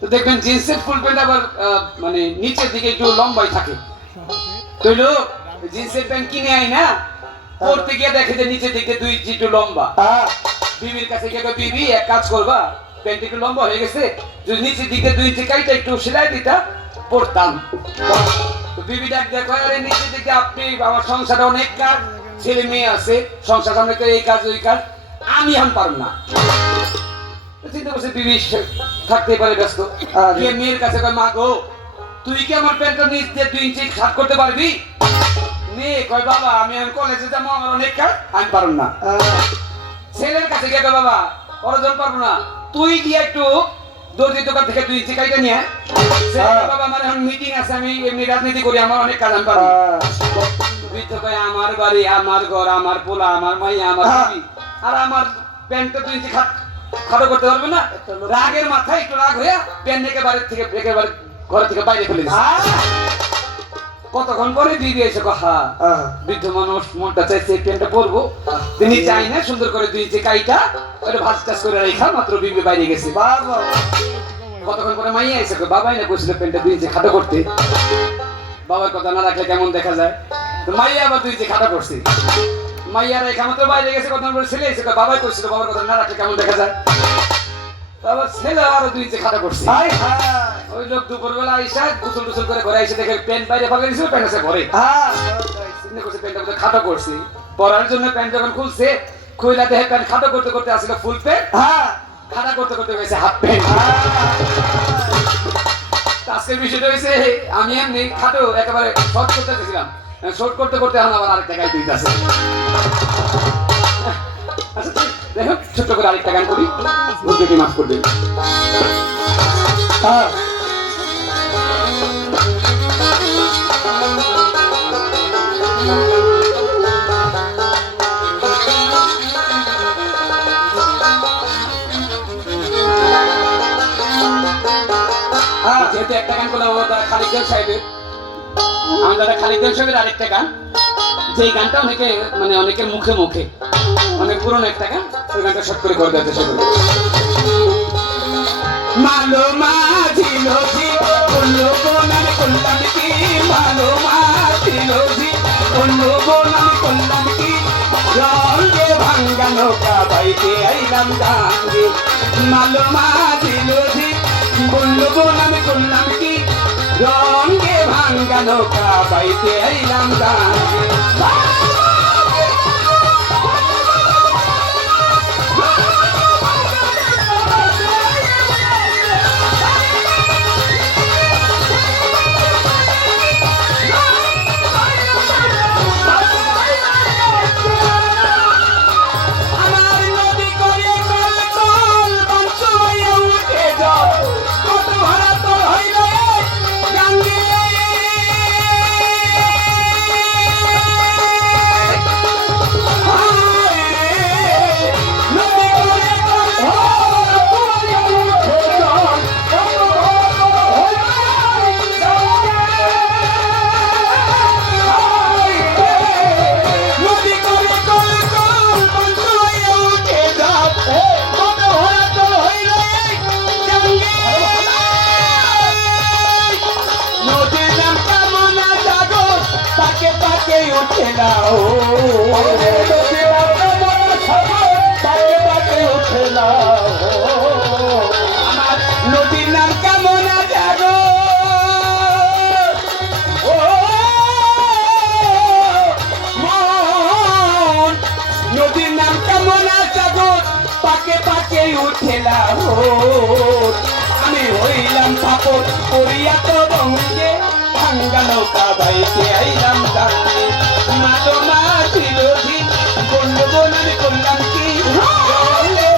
তো দেখবেন জিন্সের ফুল প্যান্ট আবার মানে নিচের দিকে একটু লম্বাই থাকে। তো লোক জিন্সের প্যান্ট কিনে আই না, পরতে গিয়ে দেখে যে নিচের দিকে 2 ইঞ্চি একটু লম্বা। বিবির কাছে গিয়ে বিবি এক কাজ করবা, প্যান্ট একটু লম্বা হয়ে গেছে, যদি নিচের দিকে 2 ইঞ্চি কাইটা একটু সেলাই দিতা পরতাম। তো বিবি ডাক দেখো, আরে নিচের দিকে আপনি, আমার সংসারে অনেক কাজ, ছেলে মেয়ে আছে, সংসার সামনে তো এই কাজ ওই কাজ, আমি এখন পারব না। চিন্তা করছে বিবি থাকতে পারে ব্যস্ত, গিয়ে মেয়ের কাছে কয়, মা গো তুই কি আমার প্যান্টটা নিচ দিয়ে 2 ইঞ্চি শার্ট করতে পারবি? মেয়ে কয়, বাবা আমি এখন কলেজে যাবো, আমার অনেক কাজ, আমি পারব না। ছেলের কাছে গিয়ে, বাবা অর্জন পারবো না, তুই গিয়ে একটু দর্জির দোকান থেকে 2 ইঞ্চি কাইটা নিয়ে বাবা, আমার এখন মিটিং আছে, আমি এমনি রাজনীতি করি, আমার অনেক কাজ, আমি পারবো। বৃদ্ধ কয়, আমার বাড়ি, আমার ঘর, আমার পোলা, আমার মাইয়া, আমার বিবি, আর আমার প্যান্টটা 2 ইঞ্চি খাটো করতে পারবে না? রাগের মাথায় একটু রাগ হয়ে প্যান্ট একেবারে থেকে একেবারে ঘর থেকে বাইরে ফেলে দিচ্ছে। কতক্ষণ পরে বিবি এসে কহা, বৃদ্ধ মানুষ মনটা চাইছে প্যান্টটা পরবো, তিনি চাই না, সুন্দর করে 2 ইঞ্চি কাইটা ওটা ভাজ টাজ করে রেখা, মাত্র বিবি বাইরে গেছে। কতক্ষণ পরে মাইয়া এসে, বাবাই না কইছিল প্যান্টটা 2 ইঞ্চি খাটো করতে, বাবার কথা না রাখলে কেমন দেখা যায়। তো মাইয়া আবার 2 ইঞ্চি খাটো করছে, মাইয়া রেখা মাত্র বাইরে গেছে, কতক্ষণ পরে ছেলে এসে, বাবাই কইছিল বাবার কথা না রাখলে কেমন দেখা যায়। তারপর ছেলে আরো 2 ইঞ্চি খাটো করছে। ওই লোক দুপুরবেলা আইসা গোসল টোসল করে ঘরে এসে দেখে প্যান্ট বাইরে ফাঁকা দিয়েছিল, প্যান্ট আছে ঘরে। চিন্তা করছে প্যান্টটা খাটো করছি, পরার জন্য প্যান্ট যখন খুলছে, খুইলা দেখে প্যান্ট খাটো করতে করতে আসছিল ফুল প্যান্ট, খাটা করতে করতে গেছে হাফ প্যান্ট। আজকের বিষয়টা হয়েছে, আমি এমনি খাটো একেবারে শর্ট করতে গেছিলাম, শর্ট করতে করতে এখন আবার আরেকটা গাই দিতে আছে। আচ্ছা দেখো, ছোট্ট করে আরেকটা গান করি, ভুলটি মাফ করবেন। যেহেতু একটা গান করলাম আমার খালিদ সাহেবের, আমার দাদা খালিদ সাহেবের আরেকটা গান, যে গানটা অনেকে মানে অনেকের মুখে মুখে, অনেক পুরনো একটা গান, ওই গানটা শর্ট করে করে দেওয়ার চেষ্টা করি। মালো মাঝিল জি বললো বোনার করলাম কি, মালো মাঝিল জি বললো বোনার করলাম কি, রঙে ভাঙ্গা নৌকা বাইতে আইলাম ডাঙ্গে। মালো মাঝিল জি বললো বোনার করলাম কি, রঙে ভাঙ্গা নৌকা বাইতে আইলাম ডাঙ্গে। নদীর নাম কামনা জাগো, নদীর নাম কামনা জাগো, পাকে পাকে উঠেলা, আমি হইলাম পাপড় করিয়া তো বঙ্গে, ভাঙ্গা নৌকা বাইতে আইলাম ডাঙ্গে। মালো মাঝিল জি বললো বোনার করলাম কি,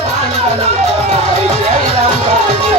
ভাঙ্গা নৌকা বাইতে আইলাম ডাঙ্গে।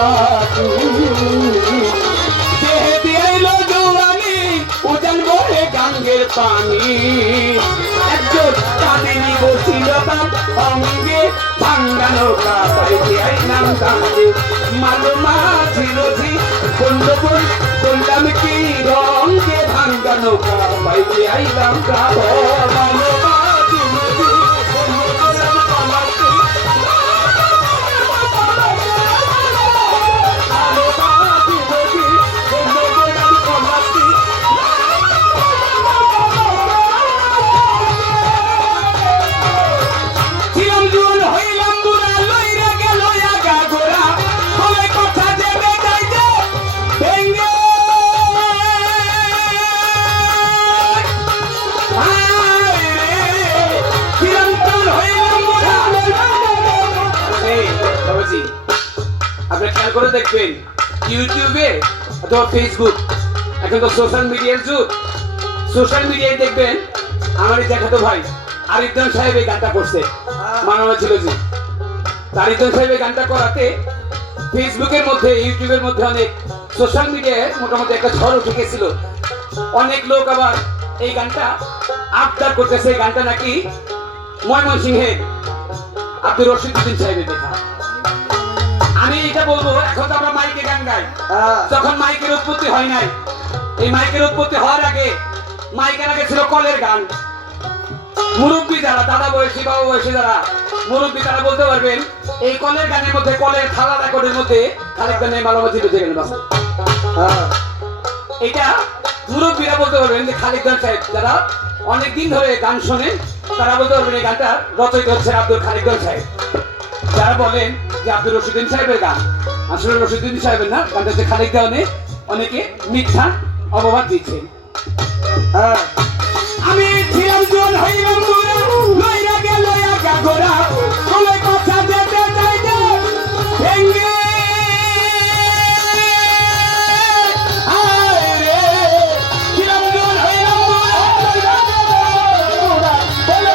পাখি দেহে দিয়াইলো জোয়ানি উজান বহে গাঙ্গের পানি একজন কাঁদিনি বসিল বাম অঙ্গে ভাঙ্গা নৌকা পাইতে আইলাম গাঙ্গে মালো মাঝি রোজি গন্ডগোল করলাম কি রঙ্গে ভাঙ্গা নৌকা পাইতে আইলাম গাঙ্গে মালো মাঝি রোজি গন্ডগোল পালাতে মালো মাঝি রোজি গন্ডগোল পালাতে ছিলাম জুয়ান হইলাম বুড়া লইরা গেল আগা গোড়া বলে কথা দেবে যাই যে ভেঙ্গে ছিলাম জুয়ান হইলাম বুড়া বাবাজি আপনি খেয়াল করে দেখবেন ইউটিউবে অথবা ফেসবুক এখন তো সোশ্যাল মিডিয়ার যুগ সোশ্যাল মিডিয়ায় দেখবেন আমারই দেখাতো ভাই আরিফদান সাহেব এই গানটা করছে মানানো ছিল জি আরিফদান সাহেব এই গানটা করাতে ফেসবুকের মধ্যে ইউটিউবের মধ্যে অনেক সোশ্যাল মিডিয়ায় মোটামুটি একটা ঝড় উঠে গেছিল অনেক লোক আবার এই গানটা আবদার করতেছে এই গানটা নাকি ময়মনসিংহের আব্দুর রশিদ উদ্দিন সাহেবের দেখা আমি এটা বলবো এখন তো আমরা মাইকে গান গাই যখন মাইকের উৎপত্তি হয় নাই এই মাইকের উৎপত্তি হওয়ার আগে মাইকের আগে ছিল কলের গান মুরব্বী যারা দাদা বয়সী বাবা বয়সী যারা মুরব্বী তারা বলতে পারবেন এই কলের গানের মধ্যে কলের থালা রেকর্ডের মধ্যে খালেক গানের মালামাজি বেঁচে গেলেন বাস এটা মুরব্বীরা বলতে পারবেন যে খালেক গান সাহেব যারা অনেকদিন ধরে গান শোনেন তারা বলতে পারবেন এই গানটা রচয়িতা হচ্ছে আব্দুল খালেক গান সাহেব যারা বলেন যে আব্দুর রশিদিন সাহেবের গান আসলে রশিদিন সাহেবের না গানটা হচ্ছে খালেক গানে অনেকে মিথ্যা অপবাদ দিচ্ছেন আমি ছিলাম জোন হইলাম বুড়া লইরা গেল আগা গোড়া বলে কথা যেতে চাই যে ভেঙ্গে আয় রে ছিলাম জোন হইলাম বুড়া বলে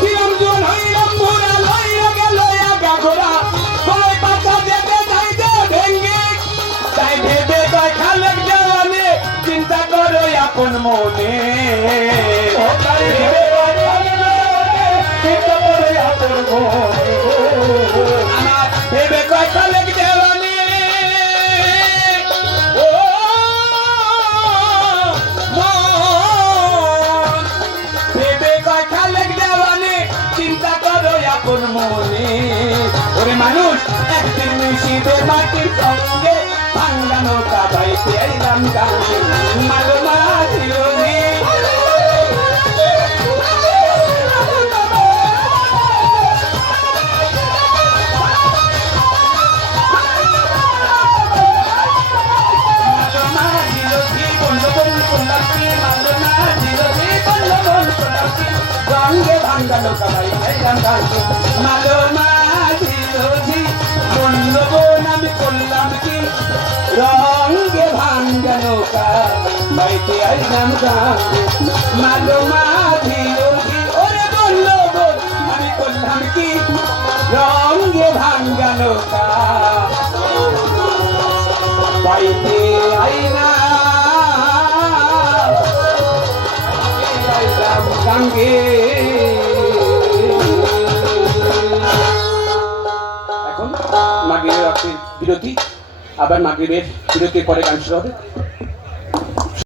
ছিলাম জোন হইলাম বুড়া লইরা গেল আগা গোড়া বলে কথা যেতে চাই যে ভেঙ্গে তাই ভেবে কয় খালেক দেওয়ানে চিন্তা করো আপন মনে আমার ভেবে কয় খালেক দেওয়ানে ও মন ভেবে কয় খালেক দেওয়ানে চিন্তা করো আপন মনে ওরে মানুষ একদিন মিশিবে মাটির সঙ্গে ভাঙ্গা নৌকা বাইতে আইলাম গাঙ্গে মালো মাঝি রোজি মালো মাঝি রোজি গন্ডগোল করলাম মালো মাঝি রোজি গন্ডগোল করলাম গাঙ্গে ভাঙ্গা নৌকা বাইতে আইলাম গাঙ্গে মালো মাঝি রোজি গন্ডগোল আমি করলাম কি রঙ্গে ভাঙ্গা নৌকা বাইতে আইলাম গাঙ্গে মালো মাঝি রোজি ওরে বললো গো আমি করলাম কি রঙ্গে ভাঙ্গা নৌকা বাইতে আইলাম গাঙ্গে এখন মাগরিবের বিরতি আবার মাগরিবের বিরতির পরে গান শুরু হবে।